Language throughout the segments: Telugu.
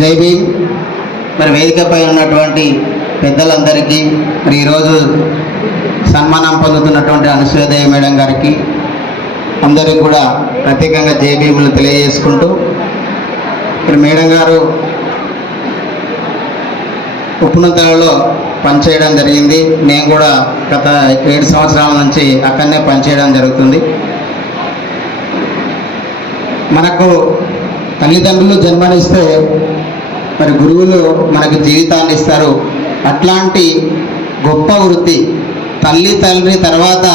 జై భీమ్. మరి వేదికపై ఉన్నటువంటి పెద్దలందరికీ మరి ఈరోజు సన్మానం పొందుతున్నటువంటి అనుసూయదేవి మేడం గారికి అందరికీ కూడా ప్రత్యేకంగా జై భీములు తెలియజేసుకుంటూ ఇప్పుడు మేడం గారు ఉప్పునతలలో పనిచేయడం జరిగింది. నేను కూడా గత ఏడు సంవత్సరాల నుంచి అక్కడనే పనిచేయడం జరుగుతుంది. మనకు తల్లిదండ్రులు జన్మనిస్తే మరి గురువులు మనకు జీవితాన్ని ఇస్తారు. అట్లాంటి గొప్ప వృత్తి తల్లి తండ్రి తర్వాత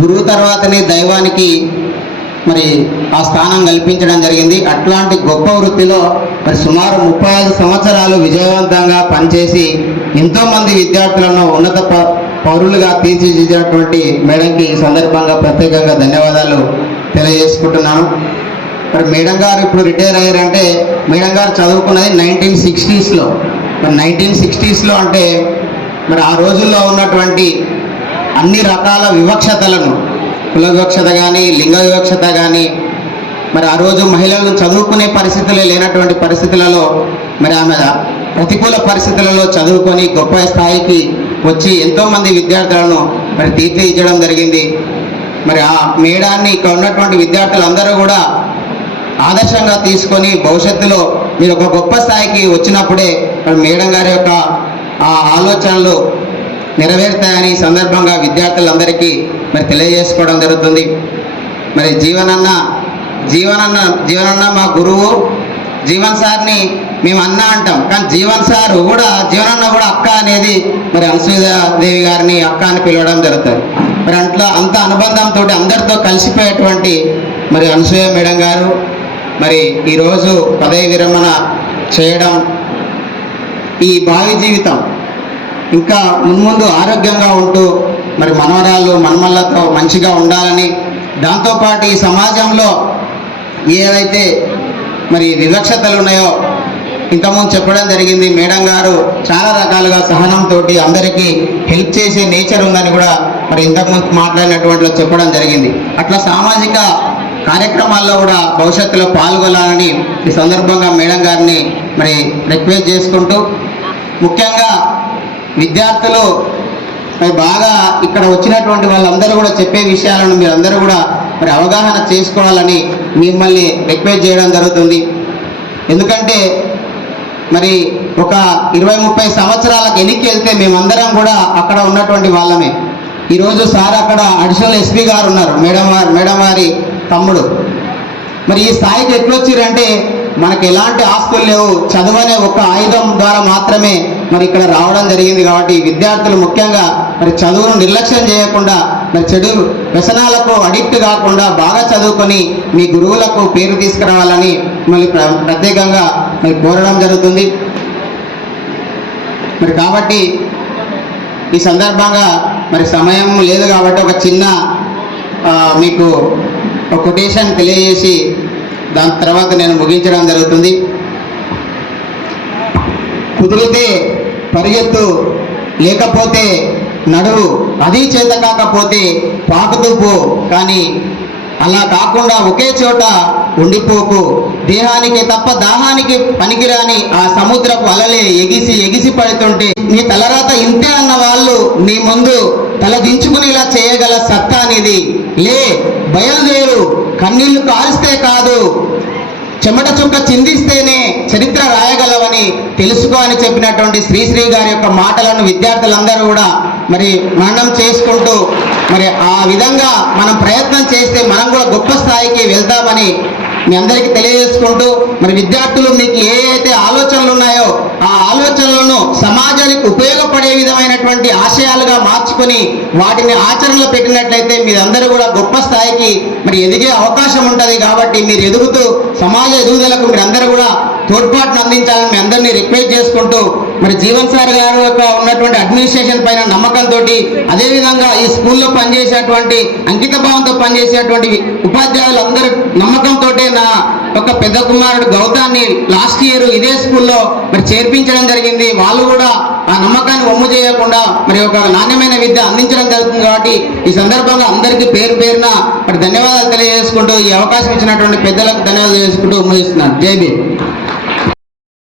గురువు తర్వాతనే దైవానికి మరి ఆ స్థానం కల్పించడం జరిగింది. అట్లాంటి గొప్ప వృత్తిలో మరి సుమారు ముప్పై ఐదు సంవత్సరాలు విజయవంతంగా పనిచేసి ఎంతోమంది విద్యార్థులను ఉన్నత ప- పౌరులుగా తీర్చిదిద్దినటువంటి మేడంకి ఈ సందర్భంగా ప్రత్యేకంగా ధన్యవాదాలు తెలియజేసుకుంటున్నాను. మరి మేడం గారు ఇప్పుడు రిటైర్ అయ్యారంటే మేడం గారు చదువుకున్నది నైన్టీన్ సిక్స్టీస్లో. మరి నైన్టీన్ సిక్స్టీస్లో అంటే మరి ఆ రోజుల్లో ఉన్నటువంటి అన్ని రకాల వివక్షతలను కుల వివక్షత కానీ లింగ వివక్షత కానీ మరి ఆ రోజు మహిళలను చదువుకునే పరిస్థితులే లేనటువంటి పరిస్థితులలో మరి ఆమె ప్రతికూల పరిస్థితులలో చదువుకొని గొప్ప స్థాయికి వచ్చి ఎంతోమంది విద్యార్థులను మరి తీర్చిదిద్దడం జరిగింది. మరి ఆ మేడాన్ని ఇక్కడ ఉన్నటువంటి విద్యార్థులందరూ కూడా ఆదర్శంగా తీసుకొని భవిష్యత్తులో మీరు ఒక గొప్ప స్థాయికి వచ్చినప్పుడే మేడం గారి యొక్క ఆ ఆలోచనలు నెరవేరుతాయని సందర్భంగా విద్యార్థులందరికీ మరి తెలియజేసుకోవడం జరుగుతుంది. మరి జీవనన్న జీవనన్న జీవనన్న మా గురువు జీవన్ సార్ని మేము అన్న అంటాం. కానీ జీవన్ సార్ కూడా జీవనన్న కూడా అక్క అనేది మరి అనసూయదేవి గారిని అక్క అని పిలవడం జరుగుతుంది. మరి అట్లా అంత అనుబంధంతో అందరితో కలిసిపోయేటువంటి మరి అనసూయ మేడం గారు మరి ఈరోజు పదవి విరమణ చేయడం ఈ భావి జీవితం. ఇంకా మున్ముందు ఆరోగ్యంగా ఉంటూ మరి మనవరాళ్ళు మనమల్లతో మంచిగా ఉండాలని దాంతోపాటు ఈ సమాజంలో ఏవైతే మరి వివక్షతలు ఉన్నాయో ఇంతకుముందు చెప్పడం జరిగింది మేడం గారు చాలా రకాలుగా సహనంతో అందరికీ హెల్ప్ చేసే నేచర్ ఉందని కూడా మరి ఇంతకుముందు మాట్లాడినటువంటి చెప్పడం జరిగింది. అట్లా సామాజిక కార్యక్రమాల్లో కూడా భవిష్యత్తులో పాల్గొనాలని ఈ సందర్భంగా మేడం గారిని మరి రిక్వెస్ట్ చేసుకుంటూ ముఖ్యంగా విద్యార్థులు మరి బాగా ఇక్కడ వచ్చినటువంటి వాళ్ళందరూ కూడా చెప్పే విషయాలను మీరందరూ కూడా మరి అవగాహన చేసుకోవాలని మిమ్మల్ని రిక్వెస్ట్ చేయడం జరుగుతుంది. ఎందుకంటే మరి ఒక ఇరవై ముప్పై సంవత్సరాలకు వెనక్కి వెళ్తే మేమందరం కూడా అక్కడ ఉన్నటువంటి వాళ్ళమే. ఈరోజు సార్ అక్కడ అడిషనల్ ఎస్పీ గారు ఉన్నారు మేడం వారు మేడం వారి తమ్ముడు. మరి ఈ స్థాయికి ఎట్లొచ్చిరంటే మనకి ఎలాంటి ఆస్తులు లేవు. చదువనే ఒక ఆయుధం ద్వారా మాత్రమే మరి ఇక్కడ రావడం జరిగింది కాబట్టి విద్యార్థులు ముఖ్యంగా మరి చదువును నిర్లక్ష్యం చేయకుండా మరి చెడు వ్యసనాలకు అడిక్ట్ కాకుండా బాగా చదువుకొని మీ గురువులకు పేరు తీసుకురావాలని మళ్ళీ ప్ర- ప్రత్యేకంగా మరి కోరడం జరుగుతుంది. మరి కాబట్టి ఈ సందర్భంగా మరి సమయం లేదు కాబట్టి ఒక చిన్న మీకు ఒక కొటేషన్ తెలియజేసి దాని తర్వాత నేను ముగించడం జరుగుతుంది. కుదిరితే పరిగెత్తు లేకపోతే నడువు అది చేత కాకపోతే పాకుతూ పో. కానీ అలా కాకుండా ఒకే చోట ఉండిపోకు. దేహానికి తప్ప దాహానికి పనికిరాని ఆ సముద్రపు అలలే ఎగిసి ఎగిసి పడుతుంటే నీ తలరాత ఇంతే అన్న వాళ్ళు నీ ముందు తల దించుకునేలా చేయగల సత్తా అనేది. లే బయలుదేరు కన్నీళ్ళు కాల్స్తే కాదు చెమట చుక్క చిందిస్తేనే చరిత్ర రాయగలవని తెలుసుకో అని చెప్పినటువంటి శ్రీశ్రీ గారి యొక్క మాటలను విద్యార్థులందరూ కూడా మరి మననం చేసుకుంటూ మరి ఆ విధంగా మనం ప్రయత్నం చేస్తే మనం కూడా గొప్ప స్థాయికి వెళ్తామని మీ అందరికీ తెలియజేసుకుంటూ మరి విద్యార్థులు మీకు ఏ అయితే ఆలోచనలు ఉన్నాయో ఆ ఆలోచనలను సమాజానికి ఉపయోగపడే విధమైనటువంటి ఆశయాలుగా మార్చుకొని వాటిని ఆచరణలో పెట్టినట్లయితే మీరందరూ కూడా గొప్ప స్థాయికి మరి ఎదిగే అవకాశం ఉంటుంది కాబట్టి మీరు ఎదుగుతూ సమాజ ఎదుగుదలకు మీరందరూ కూడా తోడ్పాటును అందించాలని మీ అందరినీ రిక్వెస్ట్ చేసుకుంటూ మరి జీవన్ సార్ గారు యొక్క ఉన్నటువంటి అడ్మినిస్ట్రేషన్ పైన నమ్మకంతో అదేవిధంగా ఈ స్కూల్లో పనిచేసేటువంటి అంకిత భావంతో పనిచేసేటువంటి ఉపాధ్యాయులందరి నమ్మకంతో నా ఒక పెద్ద కుమారుడు గౌతాన్ని లాస్ట్ ఇయర్ ఇదే స్కూల్లో మరి చేర్పించడం జరిగింది. వాళ్ళు కూడా ఆ నమ్మకాన్ని ఒమ్ము చేయకుండా మరి ఒక నాణ్యమైన విద్య అందించడం జరుగుతుంది కాబట్టి ఈ సందర్భంగా అందరికీ పేరు పేరున మరి ధన్యవాదాలు తెలియజేసుకుంటూ ఈ అవకాశం ఇచ్చినటువంటి పెద్దలకు ధన్యవాదాలు చేసుకుంటూ ముగిస్తున్నాను. జై